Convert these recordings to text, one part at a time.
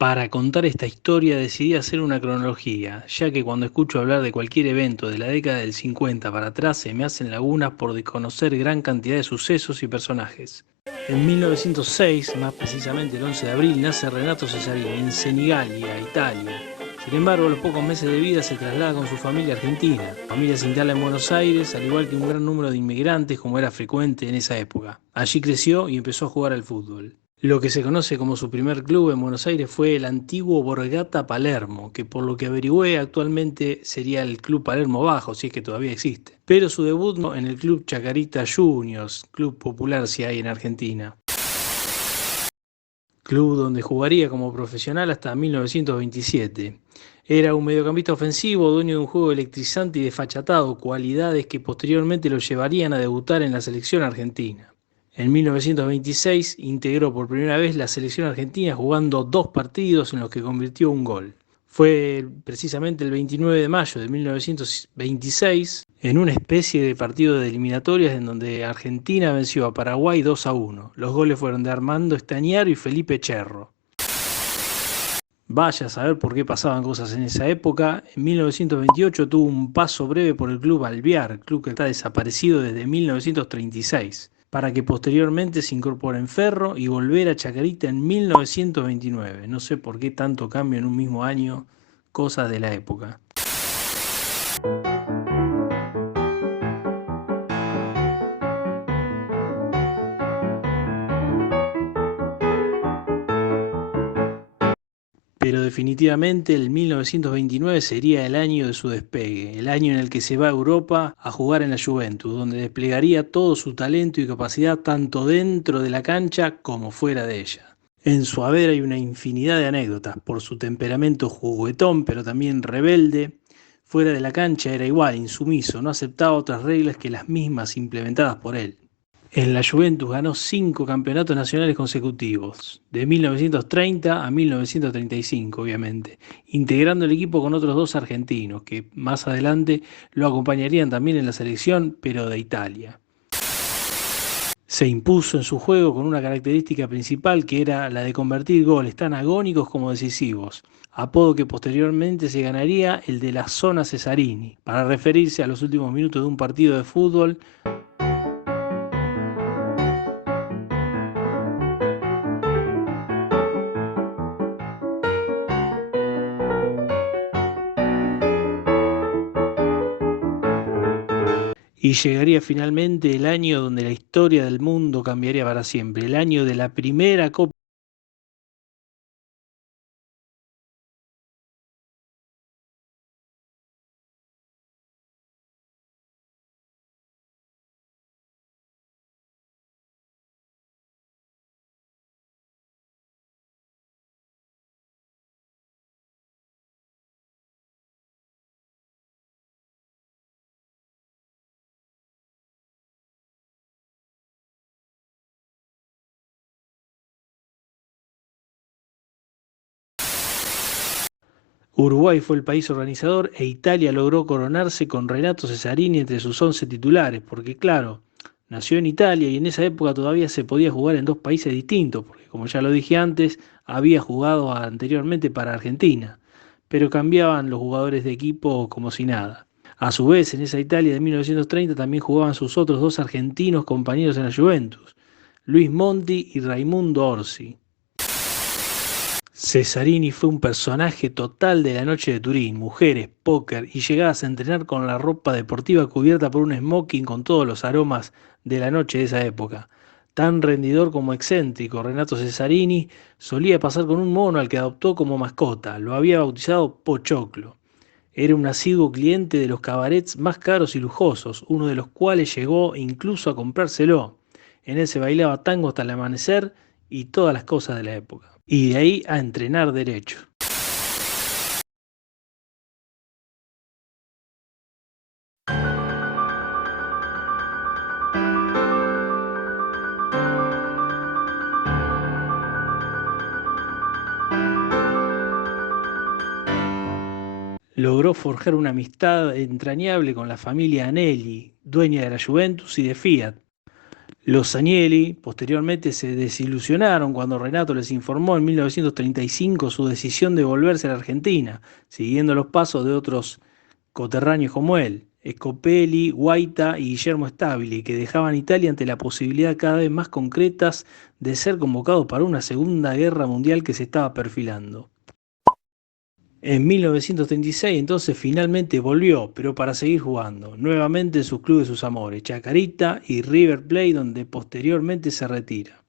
Para contar esta historia decidí hacer una cronología, ya que cuando escucho hablar de cualquier evento de la década del 50 para atrás se me hacen lagunas por desconocer gran cantidad de sucesos y personajes. En 1906, más precisamente el 11 de abril, nace Renato Cesarini en Senigallia, Italia. Sin embargo, a los pocos meses de vida se traslada con su familia a Argentina. La familia se instala en Buenos Aires, al igual que un gran número de inmigrantes como era frecuente en esa época. Allí creció y empezó a jugar al fútbol. Lo que se conoce como su primer club en Buenos Aires fue el antiguo Borgata Palermo, que por lo que averigüé actualmente sería el Club Palermo Bajo, si es que todavía existe. Pero su debut en el Club Chacarita Juniors, club popular si hay en Argentina. Club donde jugaría como profesional hasta 1927. Era un mediocampista ofensivo, dueño de un juego electrizante y desfachatado, cualidades que posteriormente lo llevarían a debutar en la selección argentina. En 1926 integró por primera vez la selección argentina jugando 2 partidos en los que convirtió un gol. Fue precisamente el 29 de mayo de 1926 en una especie de partido de eliminatorias en donde Argentina venció a Paraguay 2-1. Los goles fueron de Armando Estañaro y Felipe Cherro. Vaya a saber por qué pasaban cosas en esa época. En 1928 tuvo un paso breve por el Club Alvear, club que está desaparecido desde 1936, para que posteriormente se incorpore en Ferro y volver a Chacarita en 1929. No sé por qué tanto cambio en un mismo año, cosas de la época. Pero definitivamente el 1929 sería el año de su despegue, el año en el que se va a Europa a jugar en la Juventus, donde desplegaría todo su talento y capacidad tanto dentro de la cancha como fuera de ella. En su haber hay una infinidad de anécdotas, por su temperamento juguetón pero también rebelde. Fuera de la cancha era igual, insumiso, no aceptaba otras reglas que las mismas implementadas por él. En la Juventus ganó 5 campeonatos nacionales consecutivos, de 1930 a 1935, obviamente, integrando el equipo con otros 2 argentinos, que más adelante lo acompañarían también en la selección, pero de Italia. Se impuso en su juego con una característica principal que era la de convertir goles tan agónicos como decisivos, apodo que posteriormente se ganaría el de la zona Cesarini, para referirse a los últimos minutos de un partido de fútbol. Y llegaría finalmente el año donde la historia del mundo cambiaría para siempre, el año de la primera Copa. Uruguay fue el país organizador e Italia logró coronarse con Renato Cesarini entre sus 11 titulares, porque claro, nació en Italia y en esa época todavía se podía jugar en 2 países distintos, porque como ya lo dije antes, había jugado anteriormente para Argentina, pero cambiaban los jugadores de equipo como si nada. A su vez, en esa Italia de 1930 también jugaban sus otros 2 argentinos compañeros en la Juventus, Luis Monti y Raimundo Orsi. Cesarini fue un personaje total de la noche de Turín, mujeres, póker y llegadas a entrenar con la ropa deportiva cubierta por un smoking con todos los aromas de la noche de esa época. Tan rendidor como excéntrico, Renato Cesarini solía pasar con un mono al que adoptó como mascota, lo había bautizado Pochoclo. Era un asiduo cliente de los cabarets más caros y lujosos, uno de los cuales llegó incluso a comprárselo. En él se bailaba tango hasta el amanecer y todas las cosas de la época. Y de ahí a entrenar derecho. Logró forjar una amistad entrañable con la familia Anelli, dueña de la Juventus y de Fiat. Los Agnelli posteriormente se desilusionaron cuando Renato les informó en 1935 su decisión de volverse a la Argentina, siguiendo los pasos de otros coterráneos como él, Scopelli, Guaita y Guillermo Stabile, que dejaban Italia ante la posibilidad cada vez más concretas de ser convocados para una Segunda Guerra Mundial que se estaba perfilando. En 1936 entonces finalmente volvió, pero para seguir jugando, nuevamente en sus clubes de sus amores, Chacarita y River Plate, donde posteriormente se retira.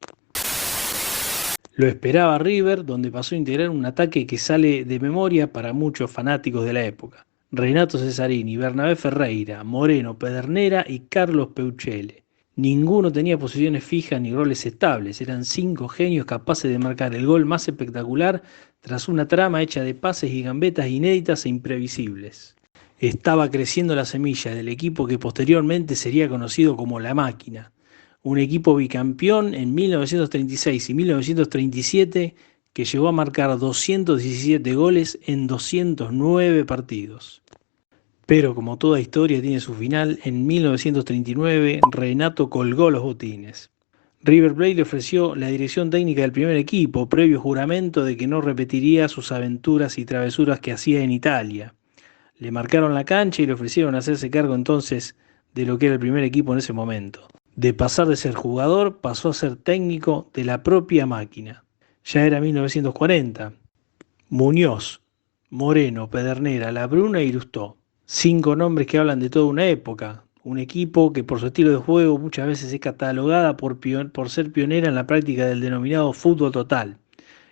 Lo esperaba River, donde pasó a integrar un ataque que sale de memoria para muchos fanáticos de la época. Renato Cesarini, Bernabé Ferreira, Moreno Pedernera y Carlos Peuchele. Ninguno tenía posiciones fijas ni roles estables, eran 5 genios capaces de marcar el gol más espectacular tras una trama hecha de pases y gambetas inéditas e imprevisibles. Estaba creciendo la semilla del equipo que posteriormente sería conocido como La Máquina, un equipo bicampeón en 1936 y 1937 que llegó a marcar 217 goles en 209 partidos. Pero como toda historia tiene su final, en 1939 Renato colgó los botines. River Plate le ofreció la dirección técnica del primer equipo, previo juramento de que no repetiría sus aventuras y travesuras que hacía en Italia. Le marcaron la cancha y le ofrecieron hacerse cargo entonces de lo que era el primer equipo en ese momento. De pasar de ser jugador, pasó a ser técnico de la propia máquina. Ya era 1940. Muñoz, Moreno, Pedernera, Labruna y Lustó. 5 nombres que hablan de toda una época. Un equipo que por su estilo de juego muchas veces es catalogada por ser pionera en la práctica del denominado fútbol total,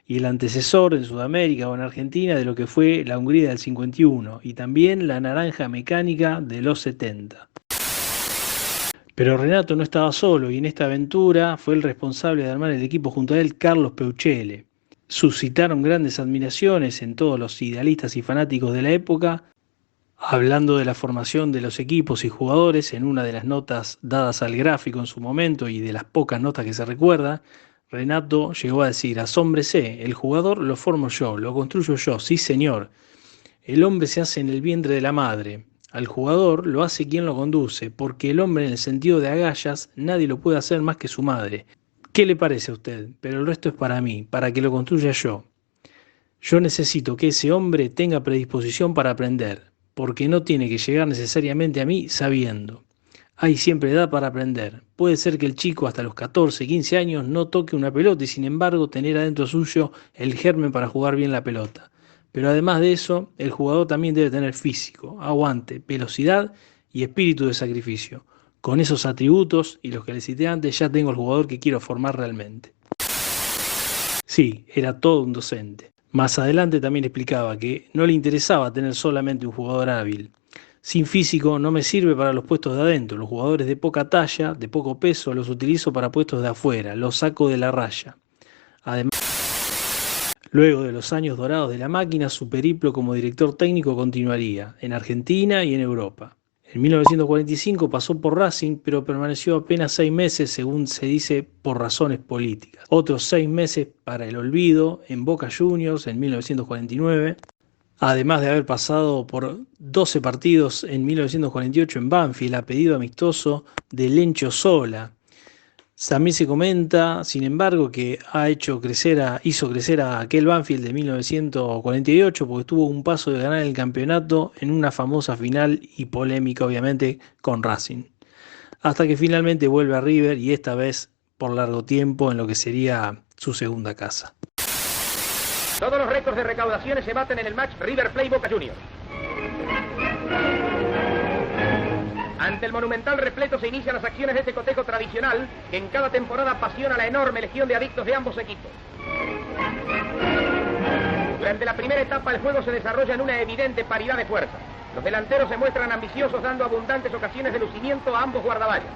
y el antecesor en Sudamérica o en Argentina de lo que fue la Hungría del 51 y también la naranja mecánica de los 70. Pero Renato no estaba solo y en esta aventura fue el responsable de armar el equipo junto a él Carlos Peuchele. Suscitaron grandes admiraciones en todos los idealistas y fanáticos de la época. Hablando de la formación de los equipos y jugadores, en una de las notas dadas al gráfico en su momento y de las pocas notas que se recuerda, Renato llegó a decir: asómbrese, el jugador lo formo yo, lo construyo yo, sí señor. El hombre se hace en el vientre de la madre, al jugador lo hace quien lo conduce, porque el hombre en el sentido de agallas nadie lo puede hacer más que su madre. ¿Qué le parece a usted? Pero el resto es para mí, para que lo construya yo. Yo necesito que ese hombre tenga predisposición para aprender, porque no tiene que llegar necesariamente a mí sabiendo. Hay siempre edad para aprender. Puede ser que el chico hasta los 14, 15 años no toque una pelota y sin embargo tener adentro suyo el germen para jugar bien la pelota. Pero además de eso, el jugador también debe tener físico, aguante, velocidad y espíritu de sacrificio. Con esos atributos y los que les cité antes ya tengo el jugador que quiero formar realmente. Sí, era todo un docente. Más adelante también explicaba que no le interesaba tener solamente un jugador hábil. Sin físico no me sirve para los puestos de adentro. Los jugadores de poca talla, de poco peso, los utilizo para puestos de afuera. Los saco de la raya. Además, luego de los años dorados de la máquina, su periplo como director técnico continuaría en Argentina y en Europa. En 1945 pasó por Racing, pero permaneció apenas 6 meses, según se dice, por razones políticas. Otros 6 meses para el olvido en Boca Juniors en 1949, además de haber pasado por 12 partidos en 1948 en Banfield a pedido amistoso de Lencho Sola. También se comenta, sin embargo, que hizo crecer a aquel Banfield de 1948 porque estuvo un paso de ganar el campeonato en una famosa final y polémica, obviamente, con Racing. Hasta que finalmente vuelve a River y esta vez por largo tiempo en lo que sería su segunda casa. Todos los récords de recaudaciones se baten en el match River Plate-Boca Juniors. Ante el monumental repleto se inician las acciones de este cotejo tradicional que en cada temporada apasiona a la enorme legión de adictos de ambos equipos. Durante la primera etapa el juego se desarrolla en una evidente paridad de fuerzas. Los delanteros se muestran ambiciosos dando abundantes ocasiones de lucimiento a ambos guardaballas.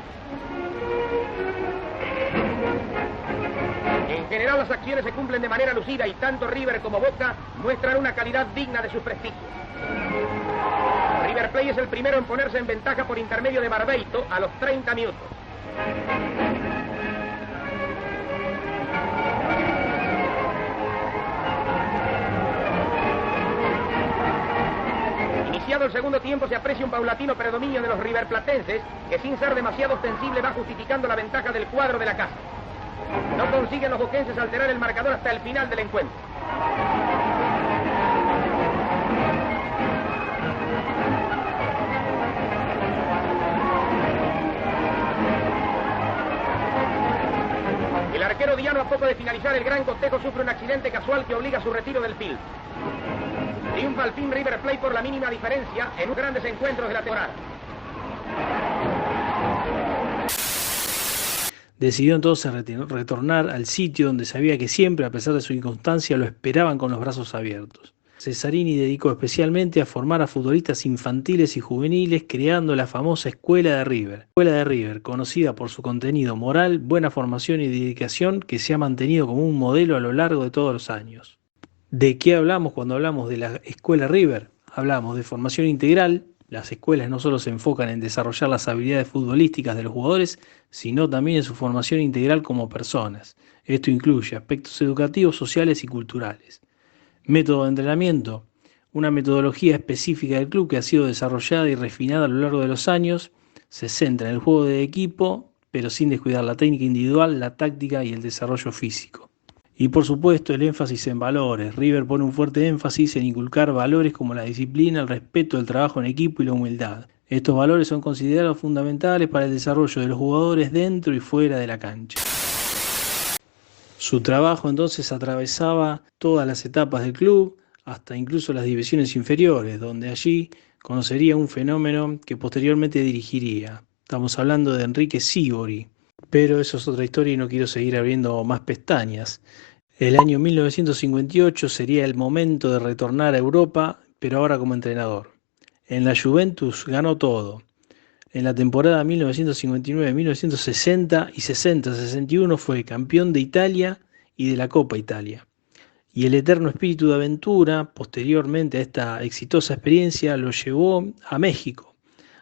En general las acciones se cumplen de manera lucida y tanto River como Boca muestran una calidad digna de sus prestigios. River Plate es el primero en ponerse en ventaja por intermedio de Barbeito a los 30 minutos. Iniciado el segundo tiempo se aprecia un paulatino predominio de los riverplatenses que sin ser demasiado ostensible va justificando la ventaja del cuadro de la casa. No consiguen los boquenses alterar el marcador hasta el final del encuentro. El arquero Diano, a poco de finalizar el gran cotejo, sufre un accidente casual que obliga a su retiro del field. Triunfa al fin River Plate por la mínima diferencia en los grandes encuentros de la temporada. Decidió entonces retornar al sitio donde sabía que siempre, a pesar de su inconstancia, lo esperaban con los brazos abiertos. Cesarini dedicó especialmente a formar a futbolistas infantiles y juveniles, creando la famosa Escuela de River, conocida por su contenido moral, buena formación y dedicación, que se ha mantenido como un modelo a lo largo de todos los años. ¿De qué hablamos cuando hablamos de la Escuela River? Hablamos de formación integral. Las escuelas no solo se enfocan en desarrollar las habilidades futbolísticas de los jugadores, sino también en su formación integral como personas. Esto incluye aspectos educativos, sociales y culturales. Método de entrenamiento: una metodología específica del club que ha sido desarrollada y refinada a lo largo de los años. Se centra en el juego de equipo, pero sin descuidar la técnica individual, la táctica y el desarrollo físico. Y por supuesto el énfasis en valores. River pone un fuerte énfasis en inculcar valores como la disciplina, el respeto, el trabajo en equipo y la humildad. Estos valores son considerados fundamentales para el desarrollo de los jugadores dentro y fuera de la cancha. Su trabajo entonces atravesaba todas las etapas del club, hasta incluso las divisiones inferiores, donde allí conocería un fenómeno que posteriormente dirigiría. Estamos hablando de Enrique Sívori. Pero eso es otra historia y no quiero seguir abriendo más pestañas. El año 1958 sería el momento de retornar a Europa, pero ahora como entrenador. En la Juventus ganó todo. En la temporada 1959-1960 y 60-61 fue campeón de Italia y de la Copa Italia. Y el eterno espíritu de aventura, posteriormente a esta exitosa experiencia, lo llevó a México,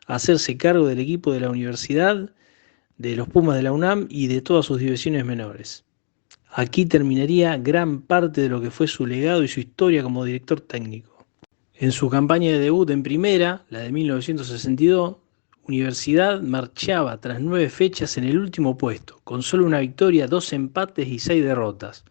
a hacerse cargo del equipo de la universidad, de los Pumas de la UNAM y de todas sus divisiones menores. Aquí terminaría gran parte de lo que fue su legado y su historia como director técnico. En su campaña de debut en primera, la de 1962, Universidad marchaba tras 9 fechas en el último puesto, con solo una victoria, 2 empates y 6 derrotas.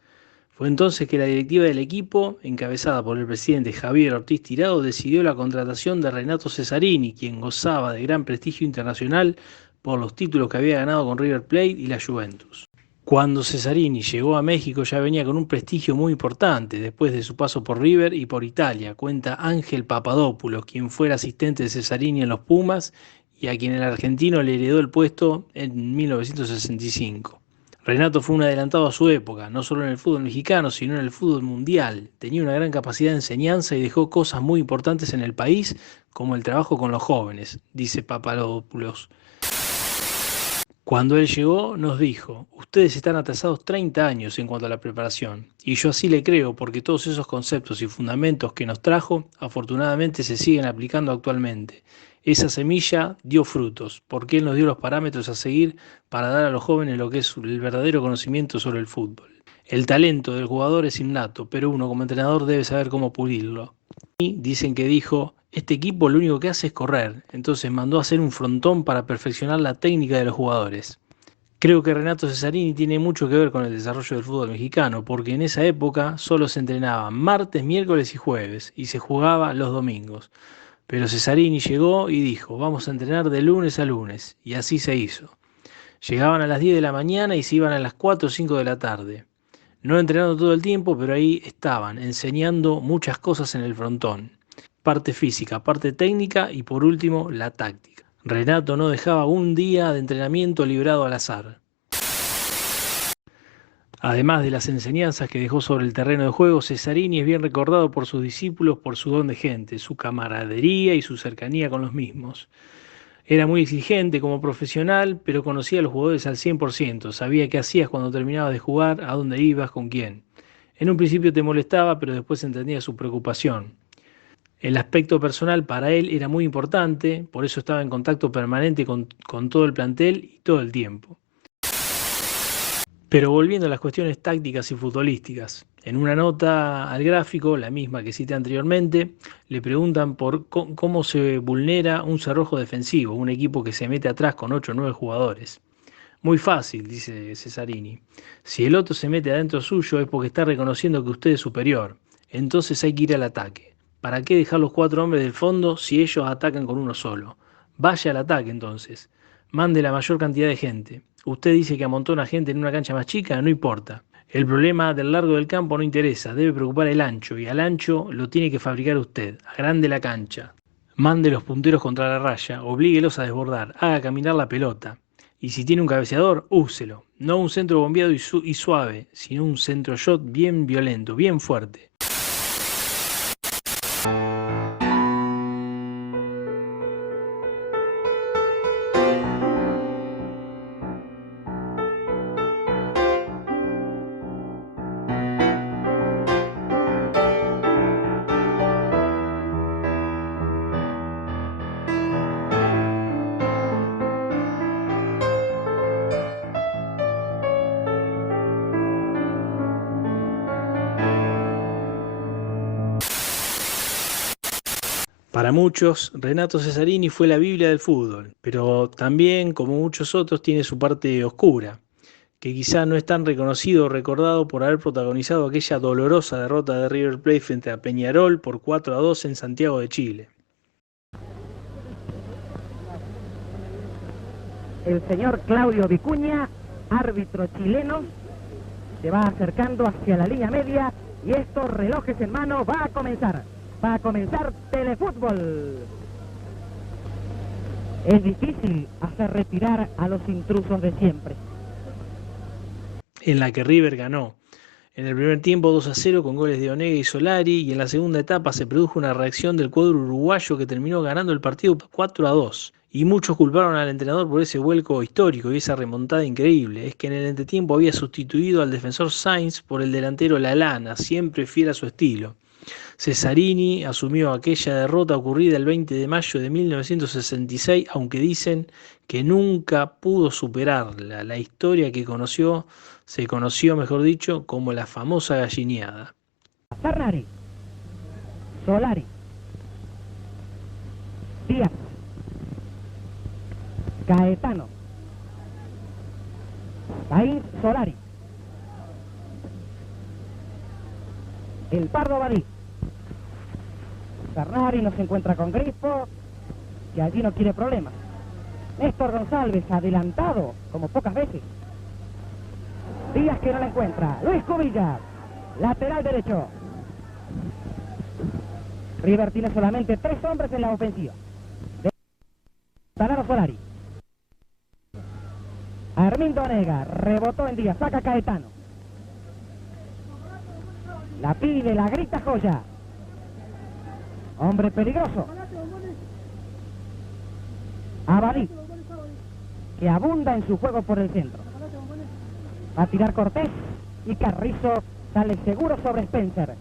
Fue entonces que la directiva del equipo, encabezada por el presidente Javier Ortiz Tirado, decidió la contratación de Renato Cesarini, quien gozaba de gran prestigio internacional por los títulos que había ganado con River Plate y la Juventus. Cuando Cesarini llegó a México ya venía con un prestigio muy importante después de su paso por River y por Italia, cuenta Ángel Papadopoulos, quien fuera asistente de Cesarini en los Pumas y a quien el argentino le heredó el puesto en 1965. Renato fue un adelantado a su época, no solo en el fútbol mexicano, sino en el fútbol mundial. Tenía una gran capacidad de enseñanza y dejó cosas muy importantes en el país, como el trabajo con los jóvenes, dice Papadopoulos. Cuando él llegó, nos dijo: ustedes están atrasados 30 años en cuanto a la preparación. Y yo así le creo, porque todos esos conceptos y fundamentos que nos trajo, afortunadamente se siguen aplicando actualmente. Esa semilla dio frutos, porque él nos dio los parámetros a seguir para dar a los jóvenes lo que es el verdadero conocimiento sobre el fútbol. El talento del jugador es innato, pero uno como entrenador debe saber cómo pulirlo. Y dicen que dijo: este equipo lo único que hace es correr, entonces mandó a hacer un frontón para perfeccionar la técnica de los jugadores. Creo que Renato Cesarini tiene mucho que ver con el desarrollo del fútbol mexicano, porque en esa época solo se entrenaba martes, miércoles y jueves, y se jugaba los domingos. Pero Cesarini llegó y dijo: vamos a entrenar de lunes a lunes, y así se hizo. Llegaban a las 10 de la mañana y se iban a las 4 o 5 de la tarde. No entrenando todo el tiempo, pero ahí estaban, enseñando muchas cosas en el frontón. Parte física, parte técnica y por último la táctica. Renato no dejaba un día de entrenamiento librado al azar. Además de las enseñanzas que dejó sobre el terreno de juego, Cesarini es bien recordado por sus discípulos por su don de gente, su camaradería y su cercanía con los mismos. Era muy exigente como profesional, pero conocía a los jugadores al 100%, sabía qué hacías cuando terminabas de jugar, a dónde ibas, con quién. En un principio te molestaba, pero después entendía su preocupación. El aspecto personal para él era muy importante, por eso estaba en contacto permanente con todo el plantel y todo el tiempo. Pero volviendo a las cuestiones tácticas y futbolísticas, en una nota al gráfico, la misma que cité anteriormente, le preguntan por cómo se vulnera un cerrojo defensivo, un equipo que se mete atrás con 8 o 9 jugadores. Muy fácil, dice Cesarini. Si el otro se mete adentro suyo es porque está reconociendo que usted es superior. Entonces hay que ir al ataque. ¿Para qué dejar los 4 hombres del fondo si ellos atacan con uno solo? Vaya al ataque entonces. Mande la mayor cantidad de gente. Usted dice que amontona gente en una cancha más chica, no importa. El problema del largo del campo no interesa, debe preocupar el ancho, y al ancho lo tiene que fabricar usted. Agrande la cancha. Mande los punteros contra la raya, oblíguelos a desbordar, haga caminar la pelota. Y si tiene un cabeceador, úselo. No un centro bombeado y suave, sino un centro shot bien violento, bien fuerte. Para muchos, Renato Cesarini fue la Biblia del fútbol, pero también, como muchos otros, tiene su parte oscura, que quizá no es tan reconocido o recordado por haber protagonizado aquella dolorosa derrota de River Plate frente a Peñarol por 4-2 en Santiago de Chile. El señor Claudio Vicuña, árbitro chileno, se va acercando hacia la línea media y estos relojes en mano va a comenzar Telefútbol. Es difícil hacer retirar a los intrusos de siempre. En la que River ganó. En el primer tiempo 2-0 con goles de Onega y Solari, y en la segunda etapa se produjo una reacción del cuadro uruguayo que terminó ganando el partido 4-2. Y muchos culparon al entrenador por ese vuelco histórico y esa remontada increíble. Es que en el entretiempo había sustituido al defensor Sainz por el delantero Lalana, siempre fiel a su estilo. Cesarini asumió aquella derrota ocurrida el 20 de mayo de 1966, aunque dicen que nunca pudo superarla. La historia que se conoció, mejor dicho, como la famosa gallineada. Sarnari, Solari, Díaz, Caetano, Sainz, Solari, el Pardo Badí. Sarnari no se encuentra con Grifo, que allí no quiere problemas. Néstor González adelantado como pocas veces. Díaz que no la encuentra. Luis Cubilla, lateral derecho. River tiene solamente 3 hombres en la ofensiva. Tanaro Solari. Armindo Onega, rebotó en Díaz, saca Caetano. La pide, la grita Joya. Hombre peligroso. Abadí, que abunda en su juego por el centro. Va a tirar Cortés y Carrizo sale seguro sobre Spencer.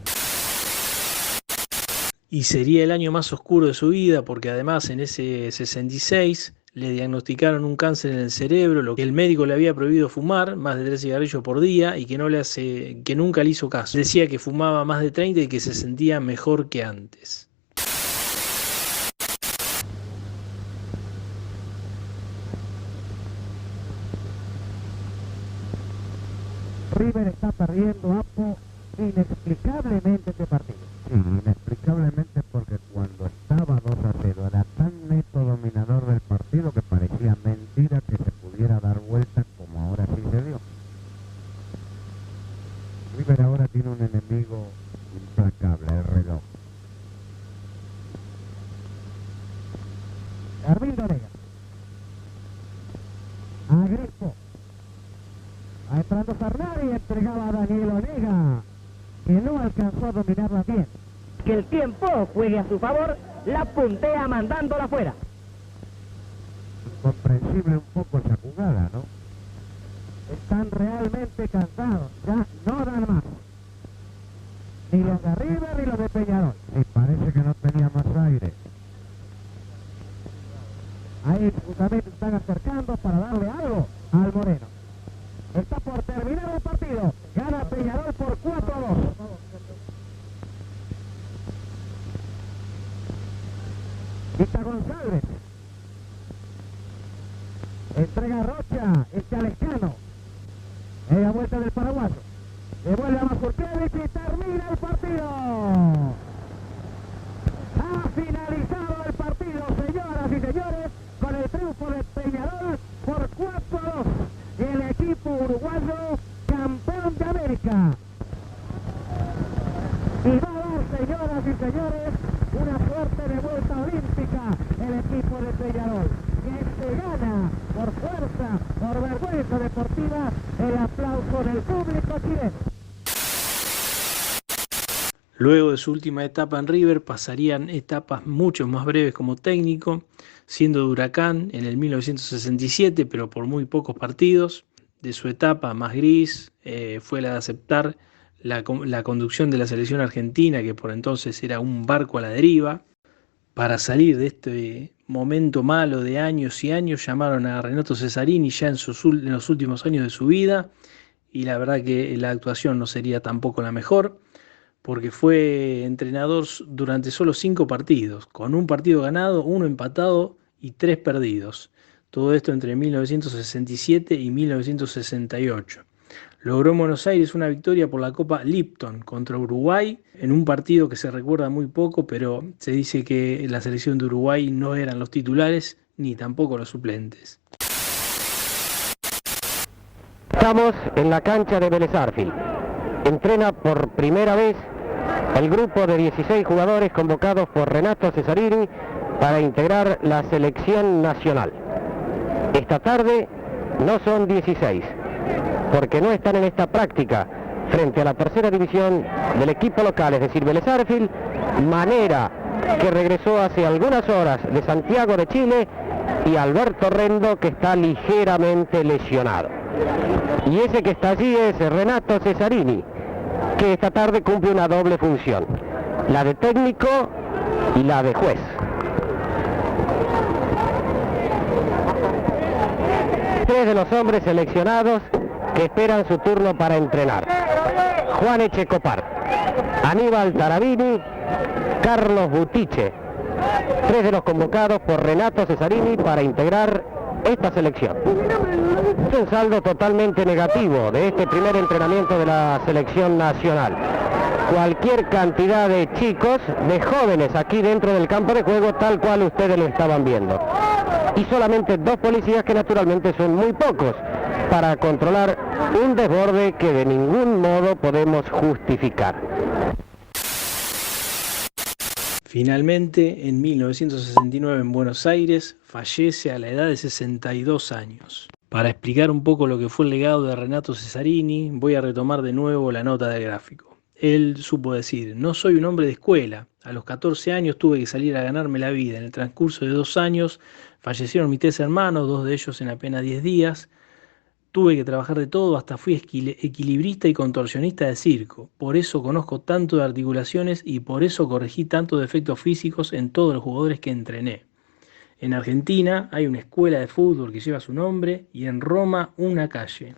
Y sería el año más oscuro de su vida porque además en ese 66 le diagnosticaron un cáncer en el cerebro, lo que el médico le había prohibido fumar, más de 3 cigarrillos por día, y que nunca le hizo caso. Decía que fumaba más de 30 y que se sentía mejor que antes. River está perdiendo, Apo, inexplicablemente este partido. Sí, inexplicablemente porque cuando estaba 2-0 era tan neto dominador del partido que parecía mentira que se pudiera dar vuelta como ahora sí se dio. River ahora tiene un enemigo implacable, el reloj. Armindo Onega. Agrippo. Va entrando Sarnari y entregaba a Daniel Onega, que no alcanzó a dominarla bien. Que el tiempo juegue a su favor, la puntea mandándola afuera. Incomprensible un poco esa jugada, ¿no? Están realmente cansados, ya no dan más. Ni los de River ni los de Peñarol. Sí, parece que no tenía más aire. Ahí justamente están acercando para darle algo al Moreno. Está por terminar González. Entrega Rocha, Lescano. La vuelta del paraguayo. Devuelve a Mazurkiewicz y termina el partido. Ha finalizado el partido, señoras y señores, con el triunfo de Peñarol por 4-2. El equipo uruguayo campeón de América. Y va a dar, señoras y señores, una suerte de vuelta olímpica el equipo de Peñarol, que se gana por fuerza, por vergüenza deportiva, el aplauso del público chileno. Luego de su última etapa en River pasarían etapas mucho más breves como técnico, siendo de Huracán en el 1967, pero por muy pocos partidos. De su etapa más gris fue la de aceptar la conducción de la selección argentina, que por entonces era un barco a la deriva. Para salir de este momento malo de años y años, llamaron a Renato Cesarini ya en los últimos años de su vida, y la verdad que la actuación no sería tampoco la mejor, porque fue entrenador durante solo 5 partidos, con un partido ganado, 1 empatado y 3 perdidos. Todo esto entre 1967 y 1968. Logró en Buenos Aires una victoria por la Copa Lipton contra Uruguay, en un partido que se recuerda muy poco, pero se dice que la selección de Uruguay no eran los titulares ni tampoco los suplentes. Estamos en la cancha de Vélez Sarsfield. Entrena por primera vez el grupo de 16 jugadores convocados por Renato Cesarini para integrar la selección nacional. Esta tarde no son 16, porque no están en esta práctica frente a la tercera división del equipo local, es decir, Vélez Sarsfield, Manera, que regresó hace algunas horas de Santiago de Chile, y Alberto Rendo, que está ligeramente lesionado. Y ese que está allí es Renato Cesarini, que esta tarde cumple una doble función, la de técnico y la de juez. Tres de los hombres seleccionados que esperan su turno para entrenar: Juan Echecopar, Aníbal Tarabini, Carlos Butiche, tres de los convocados por Renato Cesarini para integrar esta selección. Es un saldo totalmente negativo de este primer entrenamiento de la selección nacional. Cualquier cantidad de chicos, de jóvenes aquí dentro del campo de juego, tal cual ustedes lo estaban viendo. Y solamente 2 policías, que naturalmente son muy pocos, para controlar un desborde que de ningún modo podemos justificar. Finalmente, en 1969 en Buenos Aires, fallece a la edad de 62 años. Para explicar un poco lo que fue el legado de Renato Cesarini, voy a retomar de nuevo la nota del gráfico. Él supo decir: no soy un hombre de escuela, a los 14 años tuve que salir a ganarme la vida, en el transcurso de 2 años fallecieron mis 3 hermanos, 2 de ellos en apenas 10 días, tuve que trabajar de todo, hasta fui equilibrista y contorsionista de circo, por eso conozco tanto de articulaciones y por eso corregí tantos defectos físicos en todos los jugadores que entrené. En Argentina hay una escuela de fútbol que lleva su nombre y en Roma una calle.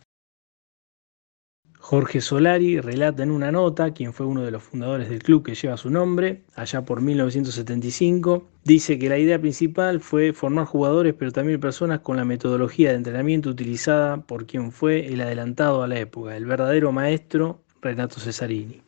Jorge Solari relata en una nota, quien fue uno de los fundadores del club que lleva su nombre, allá por 1975, dice que la idea principal fue formar jugadores, pero también personas con la metodología de entrenamiento utilizada por quien fue el adelantado a la época, el verdadero maestro Renato Cesarini.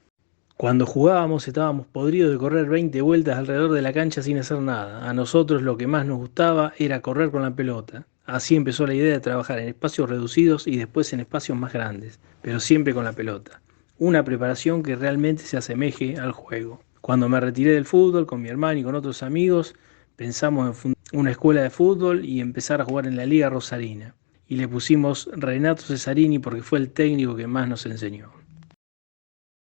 Cuando jugábamos estábamos podridos de correr 20 vueltas alrededor de la cancha sin hacer nada. A nosotros lo que más nos gustaba era correr con la pelota. Así empezó la idea de trabajar en espacios reducidos y después en espacios más grandes, pero siempre con la pelota. Una preparación que realmente se asemeje al juego. Cuando me retiré del fútbol con mi hermano y con otros amigos, pensamos en fundar una escuela de fútbol y empezar a jugar en la Liga Rosarina. Y le pusimos Renato Cesarini porque fue el técnico que más nos enseñó.